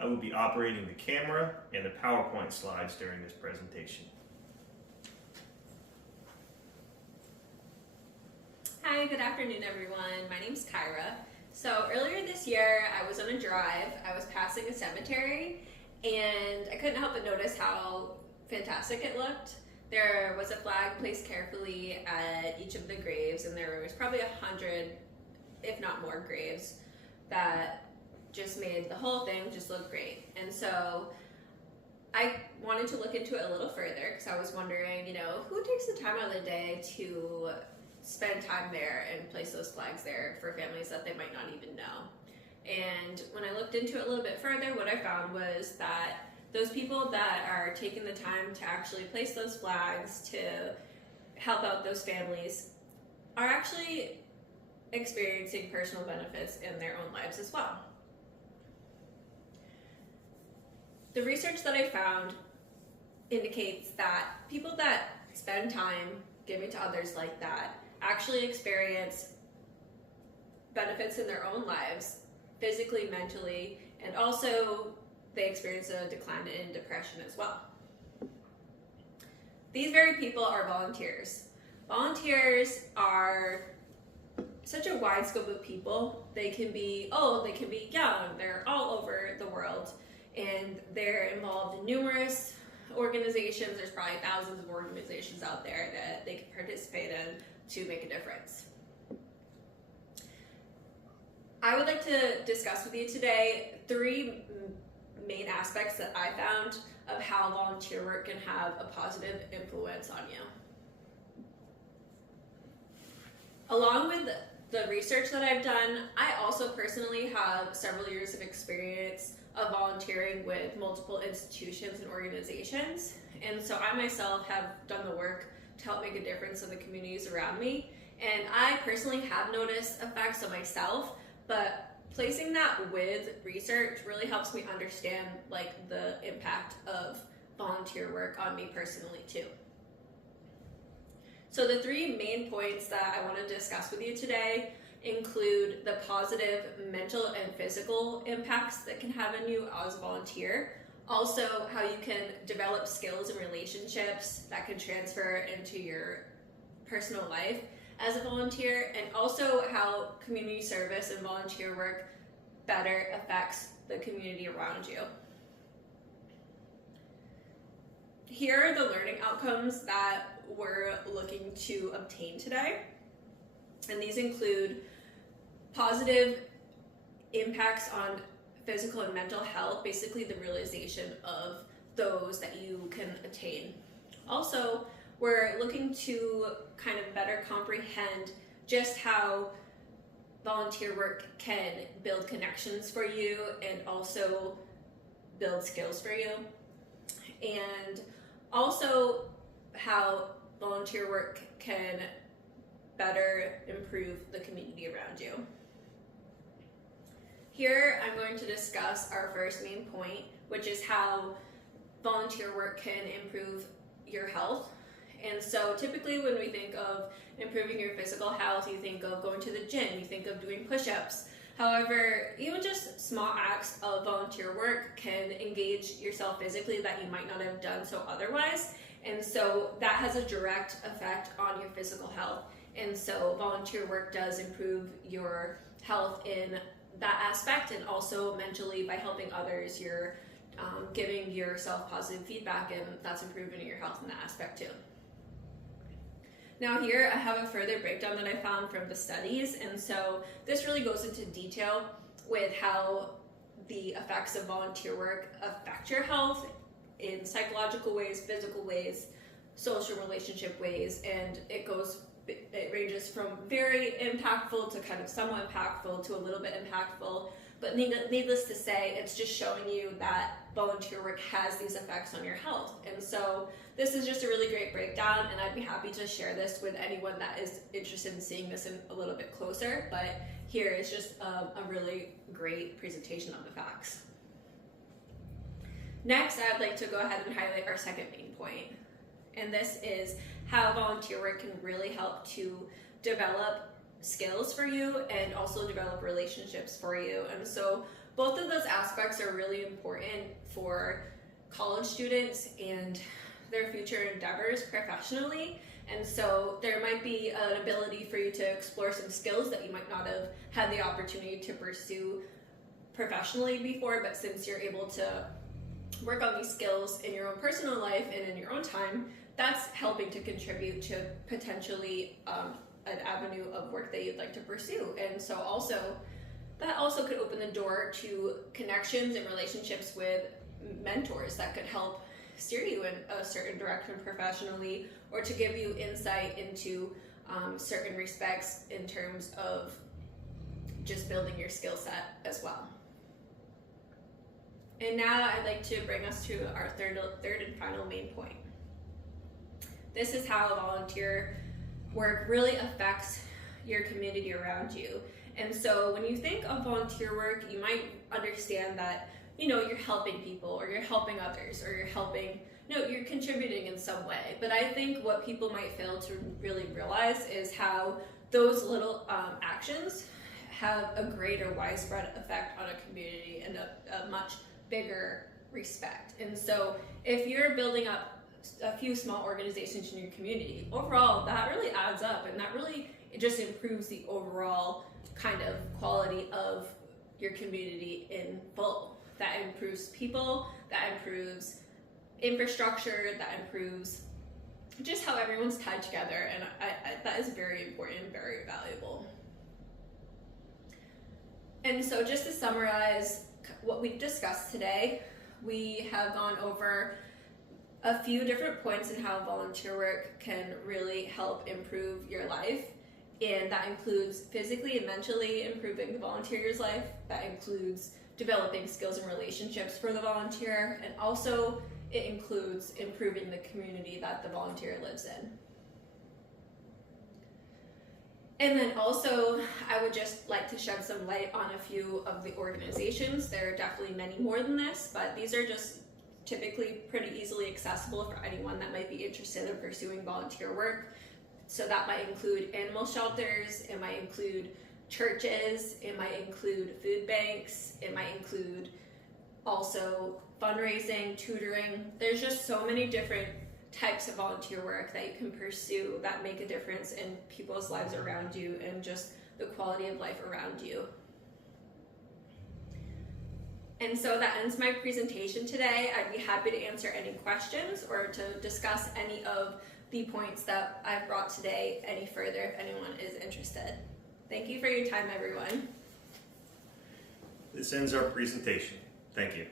I will be operating the camera and the PowerPoint slides during this presentation. Hi, good afternoon everyone. My name's Kyra. So earlier this year I was on a drive. I was passing a cemetery and I couldn't help but notice how fantastic it looked. There was a flag placed carefully at each of the graves, and there was probably 100, if not more, graves that just made the whole thing just look great. And so I wanted to look into it a little further because I was wondering, who takes the time out of the day to spend time there and place those flags there for families that they might not even know. And when I looked into it a little bit further, what I found was that those people that are taking the time to actually place those flags to help out those families are actually experiencing personal benefits in their own lives as well. The research that I found indicates that people that spend time giving to others like that actually experience benefits in their own lives, physically, mentally, and also they experience a decline in depression as well. These very people are volunteers. Volunteers are such a wide scope of people. They can be old, they can be young, they're all over the world, and they're involved in numerous organizations. There's probably thousands of organizations out there that they can participate in to make a difference. I would like to discuss with you today 3 main aspects that I found of how volunteer work can have a positive influence on you. Along with the research that I've done, I also personally have several years of experience of volunteering with multiple institutions and organizations. And so I myself have done the work to help make a difference in the communities around me. And I personally have noticed effects on myself, but placing that with research really helps me understand the impact of volunteer work on me personally too. So the 3 main points that I want to discuss with you today include the positive mental and physical impacts that can have on you as a volunteer, also how you can develop skills and relationships that can transfer into your personal life as a volunteer, and also how community service and volunteer work better affects the community around you. Here are the learning outcomes that we're looking to obtain today, and these include positive impacts on physical and mental health, basically the realization of those that you can attain. Also, we're looking to kind of better comprehend just how volunteer work can build connections for you and also build skills for you, and also how volunteer work can better improve the community around you. Here I'm going to discuss our first main point, which is how volunteer work can improve your health. And so typically when we think of improving your physical health, you think of going to the gym, you think of doing push-ups. However, even just small acts of volunteer work can engage yourself physically that you might not have done so otherwise. And so that has a direct effect on your physical health. And so volunteer work does improve your health in that aspect, and also mentally by helping others, you're giving yourself positive feedback, and that's improving your health in that aspect too. Now here I have a further breakdown that I found from the studies, and so this really goes into detail with how the effects of volunteer work affect your health in psychological ways, physical ways, social relationship ways, and it ranges from very impactful to kind of somewhat impactful to a little bit impactful. But needless to say, it's just showing you that volunteer work has these effects on your health. And so this is just a really great breakdown, and I'd be happy to share this with anyone that is interested in seeing this in a little bit closer. But here is just a really great presentation of the facts. Next, I'd like to go ahead and highlight our second main point. And this is how volunteer work can really help to develop skills for you and also develop relationships for you. And so both of those aspects are really important for college students and their future endeavors professionally. And so there might be an ability for you to explore some skills that you might not have had the opportunity to pursue professionally before, but since you're able to work on these skills in your own personal life and in your own time, that's helping to contribute to potentially an avenue of work that you'd like to pursue. And so that also could open the door to connections and relationships with mentors that could help steer you in a certain direction professionally, or to give you insight into certain respects in terms of just building your skill set as well. And now I'd like to bring us to our third and final main point. This is how volunteer work really affects your community around you. And so when you think of volunteer work, you might understand that, you're helping people, or you're helping others, or you're contributing in some way. But I think what people might fail to really realize is how those little actions have a greater widespread effect on a community and a much bigger respect. And so if you're building up a few small organizations in your community, overall that really adds up, and it just improves the overall kind of quality of your community in full. That improves people, that improves infrastructure, that improves just how everyone's tied together, and that is very important and very valuable. And so just to summarize what we've discussed today, we have gone over a few different points in how volunteer work can really help improve your life. And that includes physically and mentally improving the volunteer's life. That includes developing skills and relationships for the volunteer. And also it includes improving the community that the volunteer lives in. And then also, I would just like to shed some light on a few of the organizations. There are definitely many more than this, but these are just typically pretty easily accessible for anyone that might be interested in pursuing volunteer work. So that might include animal shelters, it might include churches, it might include food banks, it might include also fundraising, tutoring. There's just so many different types of volunteer work that you can pursue that make a difference in people's lives around you and just the quality of life around you. And so that ends my presentation today. I'd be happy to answer any questions or to discuss any of the points that I've brought today any further if anyone is interested. Thank you for your time, everyone. This ends our presentation. Thank you.